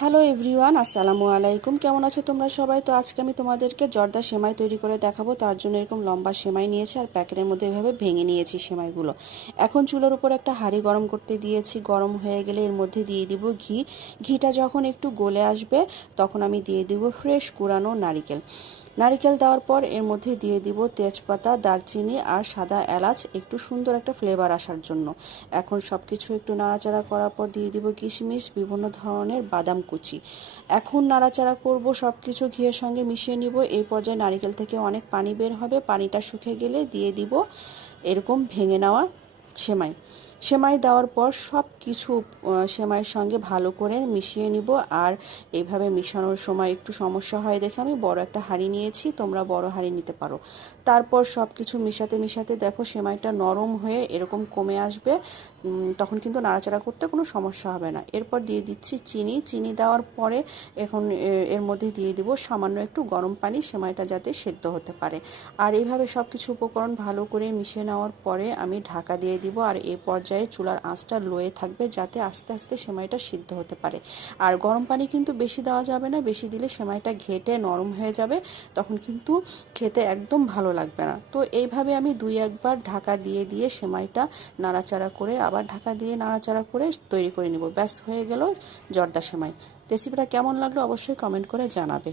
Hello everyone, আসসালামু আলাইকুম। কেমন আছো তোমরা সবাই? তো আজকে আমি তোমাদেরকে জর্দা সেমাই তৈরি করে দেখাবো। তার জন্য এরকম লম্বা সেমাই নিয়েছি আর প্যাকেটের মধ্যে এভাবে ভেঙে নিয়েছি সেমাইগুলো। এখন চুলার উপর একটা হাঁড়ি গরম করতে দিয়েছি। গরম হয়ে গেলে এর মধ্যে দিয়ে দিব ঘি। ঘিটা যখন একটু গলে আসবে তখন আমি দিয়ে দিব ফ্রেশ কুড়ানো নারিকেল। নারিকেল দেওয়ার পর এর মধ্যে দিয়ে দিব তেজপাতা, দারচিনি আর সাদা এলাচ, একটু সুন্দর একটা ফ্লেভার আসার জন্য। এখন সব কিছু একটু নাড়াচাড়া করার পর দিয়ে দিব কিশমিশ, বিভিন্ন ধরনের বাদাম কুচি। এখন নাড়াচাড়া করব, সব কিছু ঘিয়ের সঙ্গে মিশিয়ে নিব। এই পর্যায়ে নারিকেল থেকে অনেক পানি বের হবে। পানিটা শুকিয়ে গেলে দিয়ে দিব এরকম ভেঙে নেওয়া সেমাই। সেমাই দেওয়ার পর সব কিছু সেমাইয়ের সঙ্গে ভালো করে মিশিয়ে নিব। আর এইভাবে মিশানোর সময় একটু সমস্যা হয় দেখে আমি বড় একটা হাঁড়ি নিয়েছি, তোমরা বড় হাঁড়ি নিতে পারো। তারপর সব কিছু মিশাতে মিশাতে দেখো সেমাইটা নরম হয়ে এরকম কমে আসবে। তখন কিন্তু নাড়াচাড়া করতে কোনো সমস্যা হবে না। এরপর দিয়ে দিচ্ছি চিনি। চিনি দেওয়ার পরে এখন এর মধ্যে দিয়ে দিব সামান্য একটু গরম পানি, সেমাইটা যাতে সেদ্ধ হতে পারে। আর এইভাবে সব কিছু উপকরণ ভালো করে মিশিয়ে নেওয়ার পরে আমি ঢাকা দিয়ে দিব। আর এই পর্যায়ে চুলার আঁচটা লোয়ে থাকবে যাতে আস্তে আস্তে সেমাইটা সিদ্ধ হতে পারে। আর গরম পানি কিন্তু বেশি দেওয়া যাবে না, বেশি দিলে সেমাইটা ঘেটে নরম হয়ে যাবে, তখন কিন্তু খেতে একদম ভালো লাগবে না। তো এইভাবে আমি 2-1 বার ঢাকা দিয়ে দিয়ে সেমাইটা নাড়াচাড়া করে আবার ঢাকা দিয়ে নাড়াচাড়া করে তৈরি করে নেব। ব্যাস হয়ে গেল জর্দা সেমাই। রেসিপিটা কেমন লাগলো অবশ্যই কমেন্ট করে জানাবে।